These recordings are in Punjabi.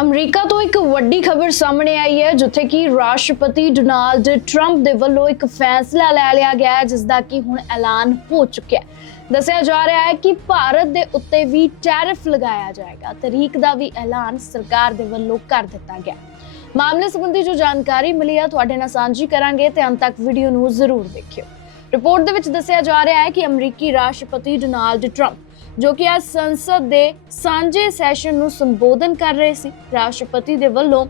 ਅਮਰੀਕਾ ਤੋਂ ਇੱਕ ਵੱਡੀ ਖਬਰ ਸਾਹਮਣੇ ਆਈ ਹੈ, ਜਿੱਥੇ ਕਿ ਰਾਸ਼ਟਰਪਤੀ ਡੋਨਾਲਡ ਟਰੰਪ ਦੇ ਵੱਲੋਂ ਇੱਕ ਫੈਸਲਾ ਲੈ ਲਿਆ ਗਿਆ ਹੈ ਜਿਸ ਦਾ ਕਿ ਹੁਣ ਐਲਾਨ ਹੋ ਚੁੱਕਿਆ ਹੈ। ਦੱਸਿਆ ਜਾ ਰਿਹਾ ਹੈ ਕਿ ਭਾਰਤ ਦੇ ਉੱਤੇ ਵੀ ਟੈਰਿਫ ਲਗਾਇਆ ਜਾਏਗਾ। ਤਰੀਕ ਦਾ ਵੀ ਐਲਾਨ ਸਰਕਾਰ ਦੇ ਵੱਲੋਂ ਕਰ ਦਿੱਤਾ ਗਿਆ ਮਾਮਲੇ ਸੰਬੰਧੀ ਜੋ ਜਾਣਕਾਰੀ ਮਿਲੀ ਆ, ਤੁਹਾਡੇ ਨਾਲ ਸਾਂਝੀ ਕਰਾਂਗੇ ਤੇ ਅੰਤ ਤੱਕ ਵੀਡੀਓ ਨੂੰ ਜ਼ਰੂਰ ਦੇਖਿਓ। ਰਿਪੋਰਟ ਦੇ ਵਿੱਚ ਦੱਸਿਆ ਜਾ ਰਿਹਾ ਹੈ ਕਿ ਅਮਰੀਕੀ ਰਾਸ਼ਟਰਪਤੀ ਡੋਨਾਲਡ ਟਰੰਪ, ਜੋ ਕਿ ਅੱਜ ਸੰਸਦ ਦੇ ਸਾਂਝੇ ਸੈਸ਼ਨ ਨੂੰ ਸੰਬੋਧਨ ਕਰ ਰਹੇ ਸੀ, ਰਾਸ਼ਟਰਪਤੀ ਦੇ ਵੱਲੋਂ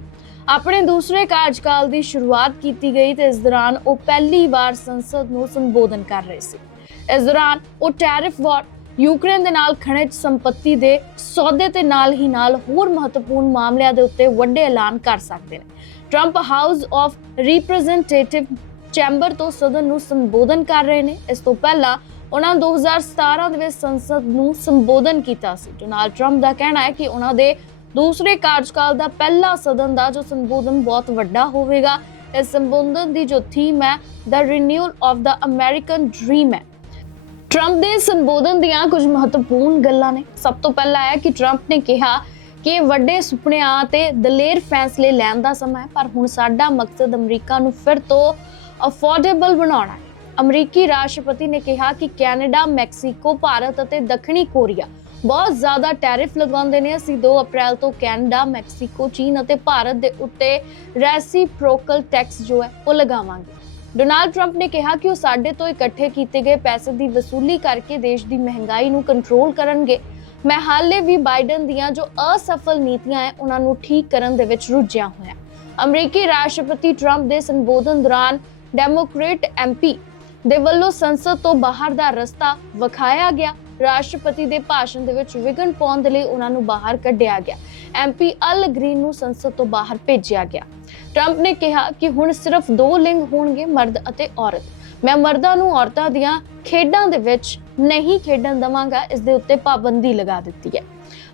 ਆਪਣੇ ਦੂਸਰੇ ਕਾਰਜਕਾਲ ਦੀ ਸ਼ੁਰੂਆਤ ਕੀਤੀ ਗਈ ਤੇ ਇਸ ਦੌਰਾਨ ਉਹ ਪਹਿਲੀ ਵਾਰ ਸੰਸਦ ਨੂੰ ਸੰਬੋਧਨ ਕਰ ਰਹੇ ਸੀ। ਇਸ ਦੌਰਾਨ ਉਹ ਟੈਰਿਫ ਵਾਰ ਯੂਕਰੇਨ ਦੇ ਨਾਲ ਖਣਿਜ ਸੰਪਤੀ ਦੇ ਸੌਦੇ ਤੇ ਨਾਲ ਹੀ ਨਾਲ ਹੋਰ ਮਹੱਤਵਪੂਰਨ ਮਾਮਲਿਆਂ ਦੇ ਉੱਤੇ ਵੱਡੇ ਐਲਾਨ ਕਰ ਸਕਦੇ ਨੇ। Trump House of representative chamber ਤੋਂ ਸਦਨ ਨੂੰ ਸੰਬੋਧਨ ਕਰ ਰਹੇ ਨੇ। ਇਸ ਤੋਂ ਪਹਿਲਾਂ ਉਹਨਾਂ 2017 ਦੇ ਵਿੱਚ ਸੰਸਦ ਨੂੰ ਸੰਬੋਧਨ ਕੀਤਾ ਸੀ। ਡੋਨਾਲਡ ਟਰੰਪ ਦਾ ਕਹਿਣਾ ਹੈ ਕਿ ਉਹਨਾਂ ਦੇ ਦੂਸਰੇ ਕਾਰਜਕਾਲ ਦਾ ਪਹਿਲਾ ਸਦਨ ਦਾ ਜੋ ਸੰਬੋਧਨ ਬਹੁਤ ਵੱਡਾ ਹੋਵੇਗਾ, ਇਸ ਸੰਬੋਧਨ ਦੀ ਜੋ ਥੀਮ ਹੈ the renewal of the American dream ਹੈ। ਟਰੰਪ ਦੇ ਸੰਬੋਧਨ ਦੀਆਂ ਕੁਝ ਮਹੱਤਵਪੂਰਨ ਗੱਲਾਂ ਨੇ। ਸਭ ਤੋਂ ਪਹਿਲਾਂ ਹੈ ਕਿ ਟਰੰਪ ਨੇ ਕਿਹਾ ਕਿ ਵੱਡੇ ਸੁਪਨਿਆਂ ਤੇ ਦਲੇਰ ਫੈਸਲੇ ਲੈਣ ਦਾ ਸਮਾਂ ਹੈ, ਪਰ ਹੁਣ ਸਾਡਾ ਮਕਸਦ ਅਮਰੀਕਾ ਨੂੰ ਫਿਰ ਤੋਂ ਅਫੋਰਡੇਬਲ ਬਣਾਉਣਾ ਹੈ। ਅਮਰੀਕੀ ਰਾਸ਼ਟਰਪਤੀ ਨੇ ਕਿਹਾ ਕਿ ਕੈਨੇਡਾ, ਮੈਕਸੀਕੋ, ਭਾਰਤ ਅਤੇ ਦੱਖਣੀ ਕੋਰੀਆ ਬਹੁਤ ਜ਼ਿਆਦਾ ਟੈਰਿਫ ਲਗਾਉਂਦੇ ਨੇ। ਅਸੀਂ 2 ਅਪ੍ਰੈਲ ਤੋਂ ਕੈਨੇਡਾ, ਮੈਕਸੀਕੋ, ਚੀਨ ਅਤੇ ਭਾਰਤ ਦੇ ਉੱਤੇ ਰੈਸੀਪ੍ਰੋਕਲ ਟੈਕਸ ਜੋ ਹੈ, ਉਹ ਲਗਾਵਾਂਗੇ। ਡੋਨਾਲਡ ਟਰੰਪ ਨੇ ਕਿਹਾ ਕਿ ਉਹ ਸਾਡੇ ਤੋਂ ਇਕੱਠੇ ਕੀਤੇ ਗਏ ਪੈਸੇ ਦੀ ਵਸੂਲੀ ਕਰਕੇ ਦੇਸ਼ ਦੀ ਮਹਿੰਗਾਈ ਨੂੰ ਕੰਟਰੋਲ ਕਰਨਗੇ। ਮੈਂ ਹਾਲੇ ਵੀ ਬਾਈਡਨ ਦੀਆਂ ਜੋ ਅਸਫਲ ਨੀਤੀਆਂ ਹੈ, ਉਹਨਾਂ ਨੂੰ ਠੀਕ ਕਰਨ ਦੇ ਵਿੱਚ ਰੁੱਝਿਆ ਹੋਇਆ। ਅਮਰੀਕੀ ਰਾਸ਼ਟਰਪਤੀ ਟਰੰਪ ਦੇ ਸੰਬੋਧਨ ਦੌਰਾਨ ਡੈਮੋਕ੍ਰੇਟ ਐਮਪੀ ਦੇ ਵੱਲੋਂ ਸੰਸਦ ਤੋਂ ਬਾਹਰ ਦਾ ਰਸਤਾ ਵਿਖਾਇਆ ਗਿਆ। ਰਾਸ਼ਟਰਪਤੀ ਦੇ ਭਾਸ਼ਣ ਦੇ ਵਿੱਚ ਵਿਗਨ ਪਾਉਣ ਦੇ ਲਈ ਉਹਨਾਂ ਨੂੰ ਬਾਹਰ ਕੱਢਿਆ ਗਿਆ। ਐਮਪੀ ਅਲ ਗ੍ਰੀਨ ਨੂੰ ਸੰਸਦ ਤੋਂ ਬਾਹਰ ਭੇਜਿਆ ਗਿਆ। ਟਰੰਪ ਨੇ ਕਿਹਾ ਕਿ ਹੁਣ ਸਿਰਫ ਦੋ ਲਿੰਗ ਹੋਣਗੇ, ਮਰਦ ਅਤੇ ਔਰਤ। ਮੈਂ ਮਰਦਾਂ ਨੂੰ ਔਰਤਾਂ ਦੀਆਂ ਖੇਡਾਂ ਦੇ ਵਿੱਚ ਨਹੀਂ ਖੇਡਣ ਦਵਾਂਗਾ, ਇਸ ਦੇ ਉੱਤੇ ਪਾਬੰਦੀ ਲਗਾ ਦਿੱਤੀ ਹੈ।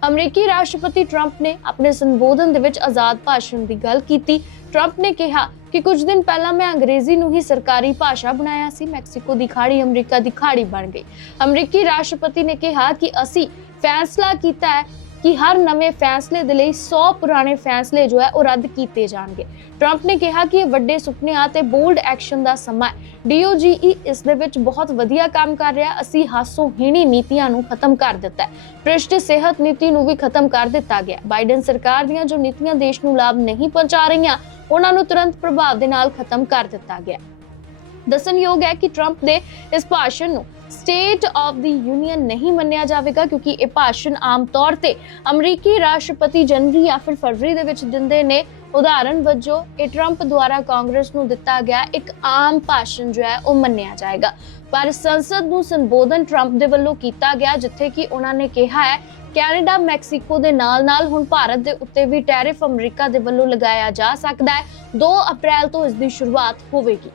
ਅਮਰੀਕੀ ਰਾਸ਼ਟਰਪਤੀ ਟਰੰਪ ਨੇ ਆਪਣੇ ਸੰਬੋਧਨ ਦੇ ਵਿੱਚ ਆਜ਼ਾਦ ਭਾਸ਼ਣ ਦੀ ਗੱਲ ਕੀਤੀ। ਟਰੰਪ ਨੇ ਕਿਹਾ ਕਿ ਕੁਝ ਦਿਨ ਪਹਿਲਾਂ ਮੈਂ ਅੰਗਰੇਜ਼ੀ ਨੂੰ ਹੀ ਸਰਕਾਰੀ ਭਾਸ਼ਾ ਬਣਾਇਆ ਸੀ, ਮੈਕਸੀਕੋ ਦੀ ਖਾੜੀ ਅਮਰੀਕਾ ਦੀ ਖਾੜੀ ਬਣ ਗਈ। ਅਮਰੀਕੀ ਰਾਸ਼ਟਰਪਤੀ ਨੇ ਕਿਹਾ ਕਿ ਅਸੀਂ ਫੈਸਲਾ ਕੀਤਾ ਹੈ ਕਿ ਹਰ ਨਵੇਂ ਫੈਸਲੇ ਦੇ ਲਈ 100 ਪੁਰਾਣੇ ਫੈਸਲੇ ਜੋ ਹੈ ਉਹ ਰੱਦ ਕੀਤੇ ਜਾਣਗੇ। ਟਰੰਪ ਨੇ ਕਿਹਾ ਕਿ ਇਹ ਵੱਡੇ ਸੁਪਨਿਆਂ ਤੇ ਬੋਲਡ ਐਕਸ਼ਨ ਦਾ ਸਮਾਂ ਹੈ। ਡੀਓਜੀਈ ਇਸ ਦੇ ਵਿੱਚ ਬਹੁਤ ਵਧੀਆ ਕੰਮ ਕਰ ਰਿਹਾ। ਅਸੀਂ ਹਾਸੋਹੀਣੀ ਨੀਤੀਆਂ ਨੂੰ ਖਤਮ ਕਰ ਦਿੱਤਾ ਹੈ। ਭ੍ਰਿਸ਼ਟ ਸਿਹਤ ਨੀਤੀ ਨੂੰ ਵੀ ਖਤਮ ਕਰ ਦਿੱਤਾ ਗਿਆ ਬਾਈਡਨ ਸਰਕਾਰ ਦੀਆਂ ਜੋ ਨੀਤੀਆਂ ਦੇਸ਼ ਨੂੰ ਲਾਭ ਨਹੀਂ ਪਹੁੰਚਾ ਰਹੀਆਂ, ਉਹਨਾਂ ਨੂੰ ਤੁਰੰਤ ਪ੍ਰਭਾਵ ਦੇ ਨਾਲ ਖਤਮ ਕਰ ਦਿੱਤਾ ਗਿਆ ਦੱਸਣਯੋਗ ਹੈ ਕਿ ਟਰੰਪ ਦੇ ਇਸ ਭਾਸ਼ਣ ਨੂੰ ਸਟੇਟ ਆਫ ਦੀ ਯੂਨੀਅਨ ਨਹੀਂ ਮੰਨਿਆ ਜਾਵੇਗਾ ਕਿਉਂਕਿ ਇਹ ਭਾਸ਼ਣ ਆਮ ਤੌਰ ਤੇ ਅਮਰੀਕੀ ਰਾਸ਼ਟਰਪਤੀ ਜਨਵਰੀ ਜਾਂ ਫਿਰ ਫਰਵਰੀ ਦੇ ਵਿੱਚ ਦਿੰਦੇ ਨੇ। ਉਦਾਹਰਨ ਵਜੋਂ, ਇਹ ਟਰੰਪ ਦੁਆਰਾ ਕਾਂਗਰਸ ਨੂੰ ਦਿੱਤਾ ਗਿਆ ਇੱਕ ਆਮ ਭਾਸ਼ਣ ਜੋ ਹੈ, ਉਹ ਮੰਨਿਆ ਜਾਏਗਾ। ਪਰ ਸੰਸਦ ਨੂੰ ਸੰਬੋਧਨ ਟਰੰਪ ਦੇ ਵੱਲੋਂ ਕੀਤਾ ਗਿਆ, ਜਿੱਥੇ ਕਿ ਉਹਨਾਂ ਨੇ ਕਿਹਾ ਹੈ, ਕੈਨੇਡਾ, ਮੈਕਸੀਕੋ ਦੇ ਨਾਲ-ਨਾਲ ਹੁਣ ਭਾਰਤ ਦੇ ਉੱਤੇ ਵੀ ਟੈਰਿਫ ਅਮਰੀਕਾ ਦੇ ਵੱਲੋਂ ਲਗਾਇਆ ਜਾ ਸਕਦਾ ਹੈ। 2 ਅਪ੍ਰੈਲ ਤੋਂ ਇਸ ਦੀ ਸ਼ੁਰੂਆਤ ਹੋਵੇਗੀ।